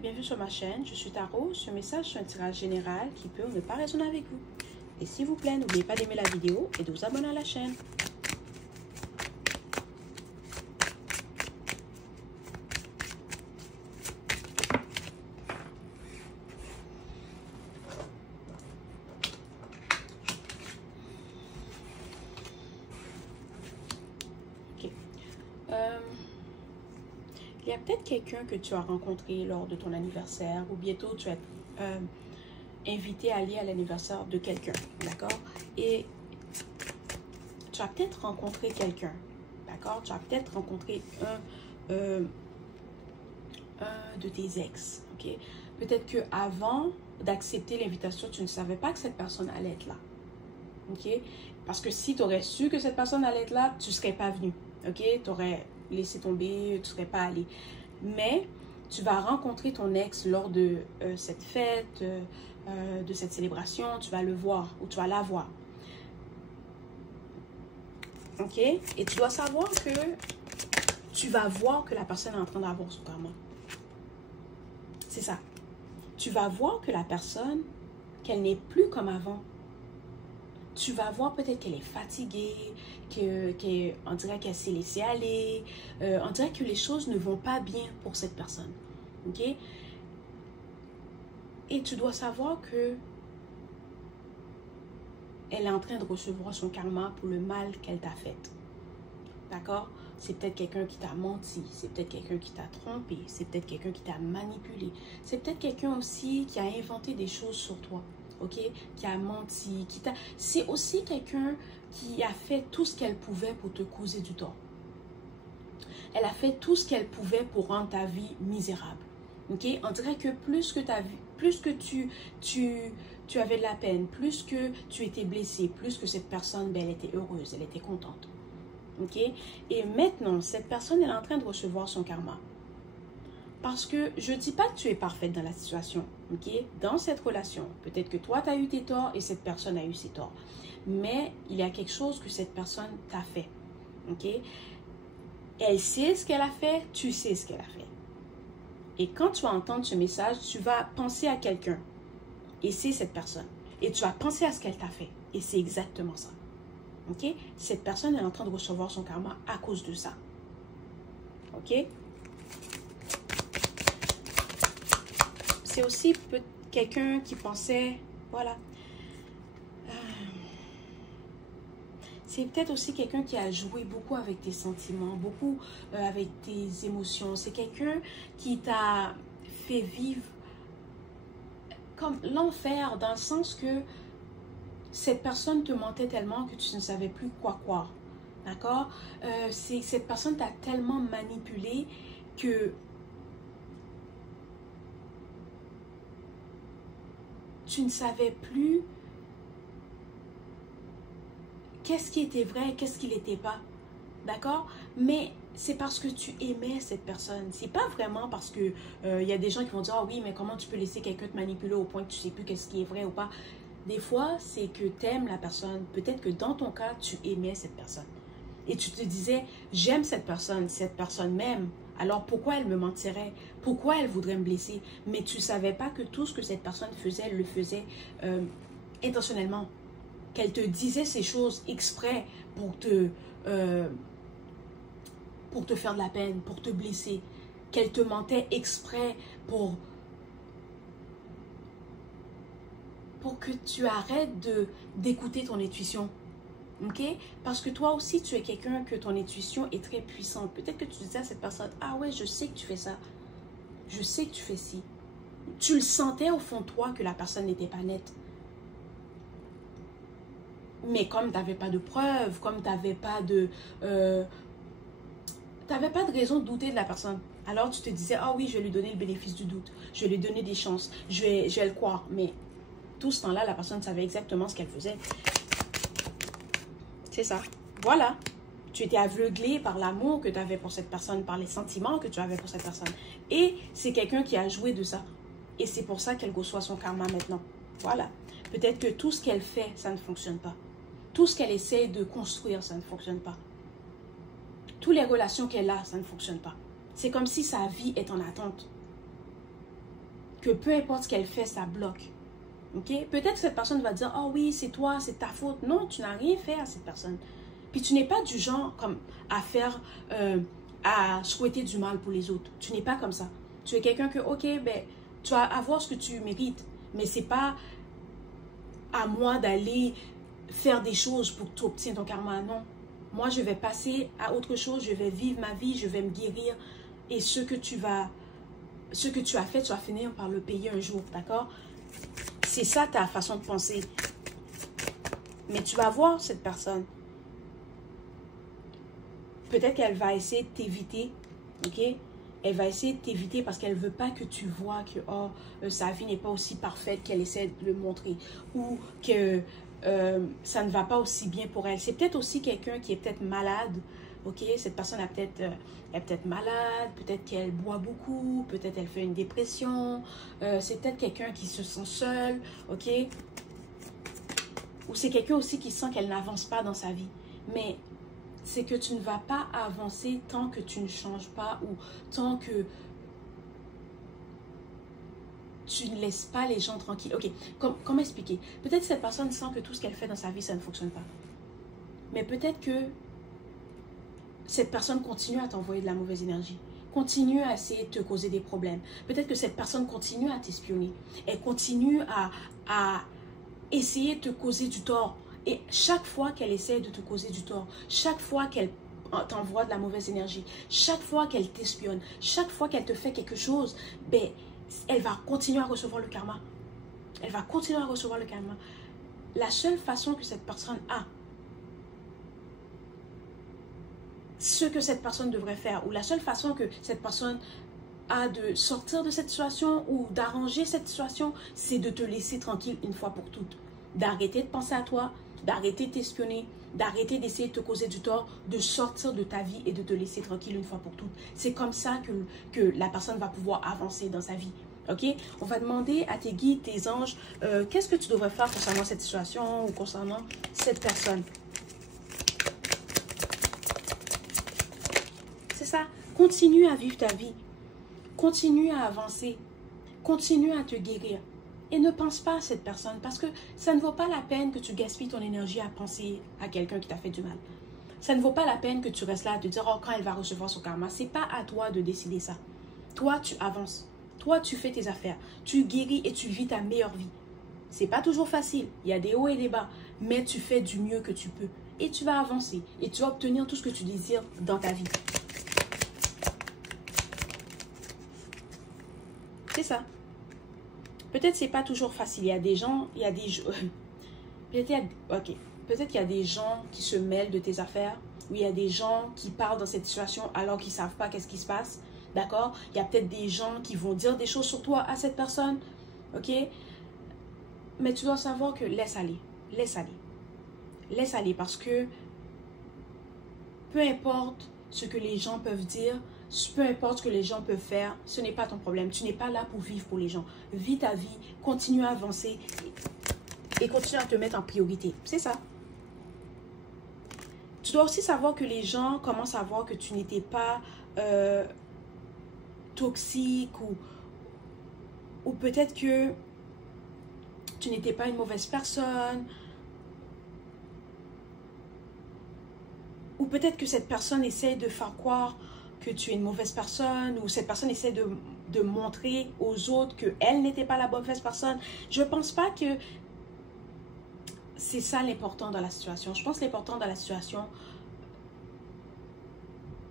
bienvenue sur ma chaîne. Je suis Tarot. Ce message est un tirage général qui peut ou ne pas résonner avec vous. Et s'il vous plaît, n'oubliez pas d'aimer la vidéo et de vous abonner à la chaîne. Ok. Il y a peut-être quelqu'un que tu as rencontré lors de ton anniversaire ou bientôt tu es invité à aller à l'anniversaire de quelqu'un, d'accord? Et tu as peut-être rencontré quelqu'un, d'accord? Tu as peut-être rencontré un de tes ex, ok? Peut-être que avant d'accepter l'invitation, tu ne savais pas que cette personne allait être là, ok? Parce que si tu aurais su que cette personne allait être là, tu ne serais pas venu, ok? Tu aurais laissé tomber, tu ne serais pas allé. Mais tu vas rencontrer ton ex lors de cette fête, de cette célébration, tu vas le voir ou tu vas la voir. Ok? Et tu dois savoir que tu vas voir que la personne est en train d'avoir son karma. C'est ça. Tu vas voir que la personne, qu'elle n'est plus comme avant. Tu vas voir peut-être qu'elle est fatiguée, qu'on dirait qu'elle s'est laissée aller, on dirait que les choses ne vont pas bien pour cette personne. Ok? Et tu dois savoir que elle est en train de recevoir son karma pour le mal qu'elle t'a fait. D'accord? C'est peut-être quelqu'un qui t'a menti, c'est peut-être quelqu'un qui t'a trompé, c'est peut-être quelqu'un qui t'a manipulé, c'est peut-être quelqu'un aussi qui a inventé des choses sur toi. Ok, qui a menti, c'est aussi quelqu'un qui a fait tout ce qu'elle pouvait pour te causer du tort. Elle a fait tout ce qu'elle pouvait pour rendre ta vie misérable. Ok, on dirait que plus que tu avais de la peine, plus que tu étais blessé, plus que cette personne, ben, elle était heureuse, elle était contente. Ok, et maintenant, cette personne, elle est en train de recevoir son karma. Parce que je ne dis pas que tu es parfaite dans la situation, ok? Dans cette relation, peut-être que toi, tu as eu tes torts et cette personne a eu ses torts. Mais il y a quelque chose que cette personne t'a fait, ok? Elle sait ce qu'elle a fait, tu sais ce qu'elle a fait. Et quand tu vas entendre ce message, tu vas penser à quelqu'un et c'est cette personne. Et tu vas penser à ce qu'elle t'a fait et c'est exactement ça, ok? Cette personne est en train de recevoir son karma à cause de ça, ok? C'est aussi quelqu'un qui pensait, voilà. C'est peut-être aussi quelqu'un qui a joué beaucoup avec tes sentiments, beaucoup avec tes émotions. C'est quelqu'un qui t'a fait vivre comme l'enfer, dans le sens que cette personne te mentait tellement que tu ne savais plus quoi croire. D'accord? Cette personne t'a tellement manipulé que tu ne savais plus qu'est-ce qui était vrai, qu'est-ce qui n'était pas. D'accord? Mais c'est parce que tu aimais cette personne. C'est pas vraiment parce que y a des gens qui vont dire « Ah oui, mais comment tu peux laisser quelqu'un te manipuler au point que tu sais plus qu'est-ce qui est vrai ou pas? » Des fois, c'est que tu aimes la personne. Peut-être que dans ton cas, tu aimais cette personne. Et tu te disais « J'aime cette personne m'aime. Alors pourquoi elle me mentirait? Pourquoi elle voudrait me blesser? » Mais tu ne savais pas que tout ce que cette personne faisait, elle le faisait intentionnellement. Qu'elle te disait ces choses exprès pour te faire de la peine, pour te blesser. Qu'elle te mentait exprès pour que tu arrêtes d'écouter ton intuition. Ok? Parce que toi aussi, tu es quelqu'un que ton intuition est très puissante. Peut-être que tu disais à cette personne, « Ah ouais, je sais que tu fais ça. Je sais que tu fais ci. » Tu le sentais au fond de toi que la personne n'était pas nette. Mais comme tu n'avais pas de preuves, comme tu n'avais pas de raison de douter de la personne. Alors tu te disais, ah oui, je vais lui donner le bénéfice du doute. Je vais lui donner des chances. Je vais le croire. Mais tout ce temps-là, la personne savait exactement ce qu'elle faisait. C'est ça. Voilà. Tu étais aveuglé par l'amour que tu avais pour cette personne, par les sentiments que tu avais pour cette personne. Et c'est quelqu'un qui a joué de ça. Et c'est pour ça qu'elle reçoit son karma maintenant. Voilà. Peut-être que tout ce qu'elle fait, ça ne fonctionne pas. Tout ce qu'elle essaie de construire, ça ne fonctionne pas. Toutes les relations qu'elle a, ça ne fonctionne pas. C'est comme si sa vie est en attente. que peu importe ce qu'elle fait, ça bloque. Ok? Peut-être que cette personne va dire, oh oui, c'est toi, c'est ta faute. Non, tu n'as rien fait à cette personne. Puis tu n'es pas du genre comme à faire, à souhaiter du mal pour les autres. Tu n'es pas comme ça. Tu es quelqu'un que, ok, ben, tu vas avoir ce que tu mérites. Mais c'est pas à moi d'aller faire des choses pour que tu obtiennes ton karma. Non. Moi, je vais passer à autre chose. Je vais vivre ma vie. Je vais me guérir. Et ce que tu as fait, tu vas finir par le payer un jour. D'accord? C'est ça ta façon de penser. Mais tu vas voir cette personne. Peut-être qu'elle va essayer de t'éviter. Ok? Elle va essayer de t'éviter parce qu'elle ne veut pas que tu vois que oh, sa vie n'est pas aussi parfaite qu'elle essaie de le montrer. Ou que ça ne va pas aussi bien pour elle. C'est peut-être aussi quelqu'un qui est peut-être malade. Ok, cette personne est peut-être malade, peut-être qu'elle boit beaucoup, peut-être qu'elle fait une dépression, c'est peut-être quelqu'un qui se sent seul, ok? Ou c'est quelqu'un aussi qui sent qu'elle n'avance pas dans sa vie. Mais c'est que tu ne vas pas avancer tant que tu ne changes pas ou tant que tu ne laisses pas les gens tranquilles. Ok, comment expliquer? Peut-être que cette personne sent que tout ce qu'elle fait dans sa vie, ça ne fonctionne pas. Mais peut-être que cette personne continue à t'envoyer de la mauvaise énergie, continue à essayer de te causer des problèmes. Peut-être que cette personne continue à t'espionner. Elle continue à essayer de te causer du tort. Et chaque fois qu'elle essaie de te causer du tort, chaque fois qu'elle t'envoie de la mauvaise énergie, chaque fois qu'elle t'espionne, chaque fois qu'elle te fait quelque chose, ben, elle va continuer à recevoir le karma. Elle va continuer à recevoir le karma. La seule façon que cette personne a, ce que cette personne devrait faire, ou la seule façon que cette personne a de sortir de cette situation ou d'arranger cette situation, c'est de te laisser tranquille une fois pour toutes. D'arrêter de penser à toi, d'arrêter de t'espionner, d'arrêter d'essayer de te causer du tort, de sortir de ta vie et de te laisser tranquille une fois pour toutes. C'est comme ça que la personne va pouvoir avancer dans sa vie. Ok? On va demander à tes guides, tes anges, qu'est-ce que tu devrais faire concernant cette situation ou concernant cette personne. C'est ça. Continue à vivre ta vie. Continue à avancer. Continue à te guérir. Et ne pense pas à cette personne parce que ça ne vaut pas la peine que tu gaspilles ton énergie à penser à quelqu'un qui t'a fait du mal. Ça ne vaut pas la peine que tu restes là à te dire oh, quand elle va recevoir son karma. Ce n'est pas à toi de décider ça. Toi, tu avances. Toi, tu fais tes affaires. Tu guéris et tu vis ta meilleure vie. Ce n'est pas toujours facile. Il y a des hauts et des bas. Mais tu fais du mieux que tu peux. Et tu vas avancer. Et tu vas obtenir tout ce que tu désires dans ta vie. C'est ça. Peut-être c'est pas toujours facile. Il y a des gens, il y a des peut-être qu'il y a des gens qui se mêlent de tes affaires, ou il y a des gens qui parlent dans cette situation alors qu'ils savent pas qu'est-ce qui se passe. D'accord? Il y a peut-être des gens qui vont dire des choses sur toi à cette personne. Ok? Mais tu dois savoir que laisse aller. Laisse aller. Laisse aller parce que peu importe ce que les gens peuvent dire, peu importe ce que les gens peuvent faire, ce n'est pas ton problème. Tu n'es pas là pour vivre pour les gens. Vis ta vie, continue à avancer et continue à te mettre en priorité. C'est ça. Tu dois aussi savoir que les gens commencent à voir que tu n'étais pas toxique ou peut-être que tu n'étais pas une mauvaise personne. Ou peut-être que cette personne essaie de faire croire que tu es une mauvaise personne, ou cette personne essaie de montrer aux autres qu'elle n'était pas la mauvaise personne. Je ne pense pas que c'est ça l'important dans la situation. Je pense que l'important dans la situation,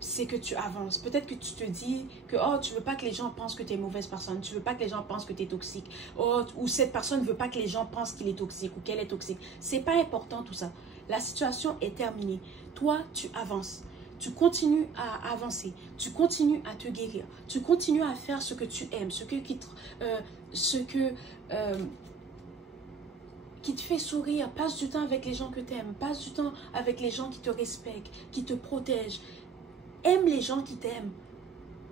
c'est que tu avances. Peut-être que tu te dis que oh, tu ne veux pas que les gens pensent que tu es une mauvaise personne, tu ne veux pas que les gens pensent que tu es toxique, oh, ou cette personne ne veut pas que les gens pensent qu'il est toxique ou qu'elle est toxique. Ce n'est pas important tout ça. La situation est terminée. Toi, tu avances. Tu continues à avancer, tu continues à te guérir, tu continues à faire ce que tu aimes, ce qui te fait sourire. Passe du temps avec les gens que tu aimes, passe du temps avec les gens qui te respectent, qui te protègent. Aime les gens qui t'aiment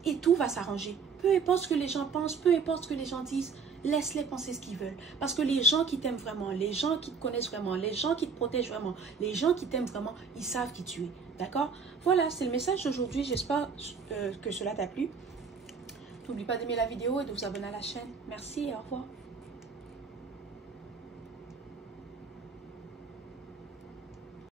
et tout va s'arranger. Peu importe ce que les gens pensent, peu importe ce que les gens disent, laisse-les penser ce qu'ils veulent. Parce que les gens qui t'aiment vraiment, les gens qui te connaissent vraiment, les gens qui te protègent vraiment, les gens qui t'aiment vraiment, ils savent qui tu es. D'accord? Voilà, c'est le message d'aujourd'hui. J'espère que cela t'a plu. N'oublie pas d'aimer la vidéo et de vous abonner à la chaîne. Merci et au revoir.